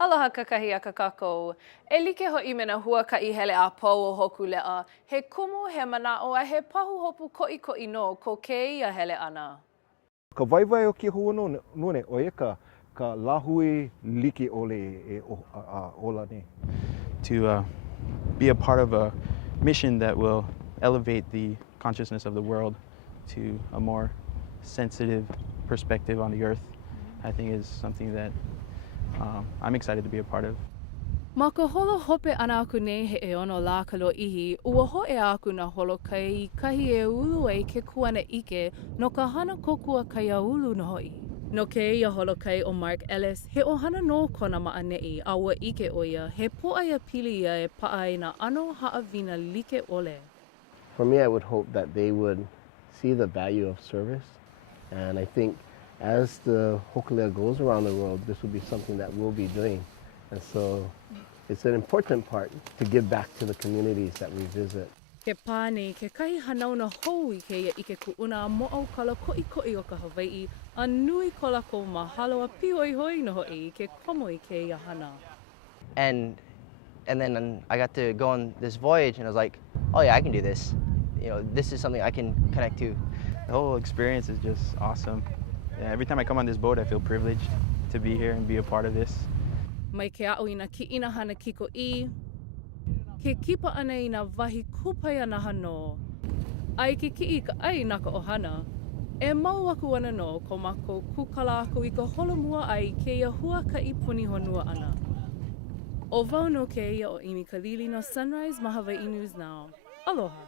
Aloha kakahi a kakako. E like hoʻi me na huakaʻi hele a pau o Hokuleʻa. He kumu, he manaʻo, a he pahu hopu koʻikoʻi no ko kēia hele ʻana. Ka waiwai o ke hua nune o eka ka lahui like ole e ola nei. To be a part of a mission that will elevate the consciousness of the world to a more sensitive perspective on the earth, I think is something that I'm excited to be a part of. Ma ka holo hope ana aku nei he e ono lā ka loʻihi, ua hoʻe aku na holo kai I kahi e ulu ai ke kuana ʻike no ka hana kokua kaiāulu no hoʻi. No kēia holo kai o Mark Ellis, he ʻohana no kona maʻaneʻi a ua ʻike ʻo ia he pōʻaia pili ia e paʻa ai na ʻano haʻawina like ʻole. For me, I would hope that they would see the value of service, and I think as the Hokuleʻa goes around the world, this will be something that we'll be doing. And so it's an important part to give back to the communities that we visit. Ke pāne, ke kahi hanauna hou I keia I ke kuʻuna a moʻau kala koʻikoʻi o ka Hawaiʻi, a nui ko lākou mahalo a pīhoihoi no hoʻi I ke komo I keia hana. And then I got to go on this voyage and I was like, oh yeah, I can do this. You know, this is something I can connect to. The whole experience is just awesome. Yeah, every time I come on this boat, I feel privileged to be here and be a part of this. Mai ke aʻo I nā kiʻina hana kikoʻi, ke kipa ana I nā wahi kupai ana hano. Ai ke kiʻi ka ai nā ka ʻohana, e mau aku ana no ko mākou kukala aku I ka holomua ai keia huakaʻi puni honua ana. O wau no keia o ʻimi Kalili no Sunrise ma Hawaii News Now. Aloha.